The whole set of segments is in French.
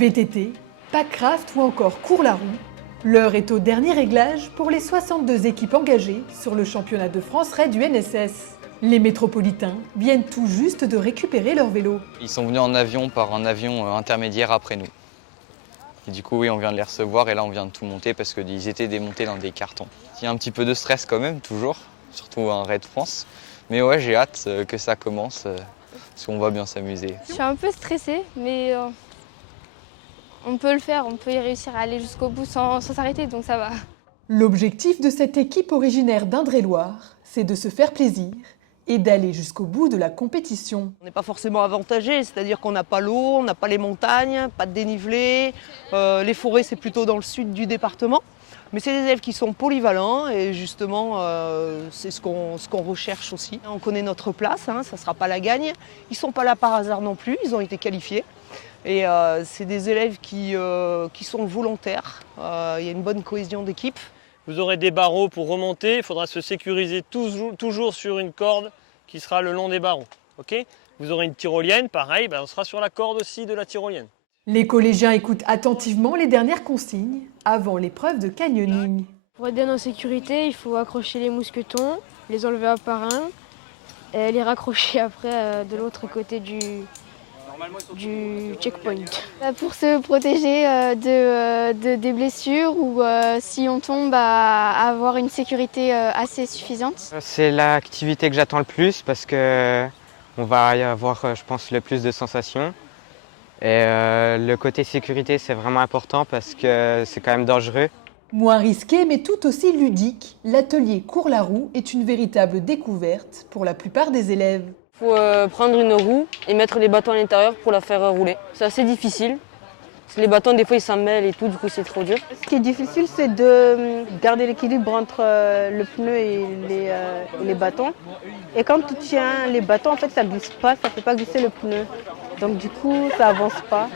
VTT, Packcraft ou encore Cours-la-Roue, l'heure est au dernier réglage pour les 62 équipes engagées sur le championnat de France raid du NSS. Les métropolitains viennent tout juste de récupérer leur vélo. Ils sont venus en avion par un avion intermédiaire après nous. Et du coup, oui, on vient de les recevoir et là, on vient de tout monter parce qu'ils étaient démontés dans des cartons. Il y a un petit peu de stress quand même, toujours, surtout un raid France. Mais ouais, j'ai hâte que ça commence parce qu'on va bien s'amuser. Je suis un peu stressée, mais on peut le faire, on peut y réussir à aller jusqu'au bout sans s'arrêter, donc ça va. L'objectif de cette équipe originaire d'Indre-et-Loire, c'est de se faire plaisir et d'aller jusqu'au bout de la compétition. On n'est pas forcément avantagé, c'est-à-dire qu'on n'a pas l'eau, on n'a pas les montagnes, pas de dénivelé. Les forêts, c'est plutôt dans le sud du département. Mais c'est des élèves qui sont polyvalents et justement, c'est ce qu'on recherche aussi. On connaît notre place, ça ne sera pas la gagne. Ils ne sont pas là par hasard non plus, ils ont été qualifiés. Et c'est des élèves qui sont volontaires. Il y a une bonne cohésion d'équipe. Vous aurez des barreaux pour remonter, il faudra se sécuriser toujours sur une corde qui sera le long des barreaux. Okay, vous aurez une tyrolienne, pareil, on sera sur la corde aussi de la tyrolienne. Les collégiens écoutent attentivement les dernières consignes avant l'épreuve de canyoning. Pour être bien en sécurité, il faut accrocher les mousquetons, les enlever un par un, et les raccrocher après de l'autre côté du checkpoint. Pour se protéger des blessures ou si on tombe, avoir une sécurité assez suffisante. C'est l'activité que j'attends le plus parce qu'on va y avoir, je pense, le plus de sensations. Et le côté sécurité, c'est vraiment important parce que c'est quand même dangereux. Moins risqué mais tout aussi ludique, l'atelier Cours-la-Roue est une véritable découverte pour la plupart des élèves. Il faut prendre une roue et mettre les bâtons à l'intérieur pour la faire rouler. C'est assez difficile. Parce que les bâtons, des fois, ils s'en mêlent et tout, du coup, c'est trop dur. Ce qui est difficile, c'est de garder l'équilibre entre le pneu et les bâtons. Et quand tu tiens les bâtons, en fait, ça ne glisse pas, ça ne fait pas glisser le pneu. Donc du coup, ça avance pas.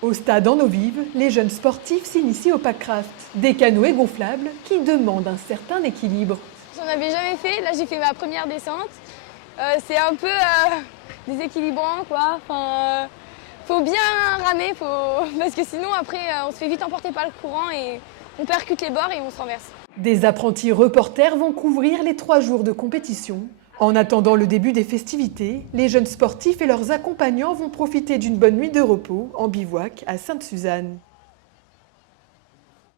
Au stade en eau vive, les jeunes sportifs s'initient au Packcraft, des canoës gonflables qui demandent un certain équilibre. J'en avais jamais fait, là j'ai fait ma première descente. C'est un peu déséquilibrant, quoi. Faut bien ramer, parce que sinon après on se fait vite emporter par le courant et on percute les bords et on se renverse. Des apprentis reporters vont couvrir les 3 jours de compétition. En attendant le début des festivités, les jeunes sportifs et leurs accompagnants vont profiter d'une bonne nuit de repos en bivouac à Sainte-Suzanne.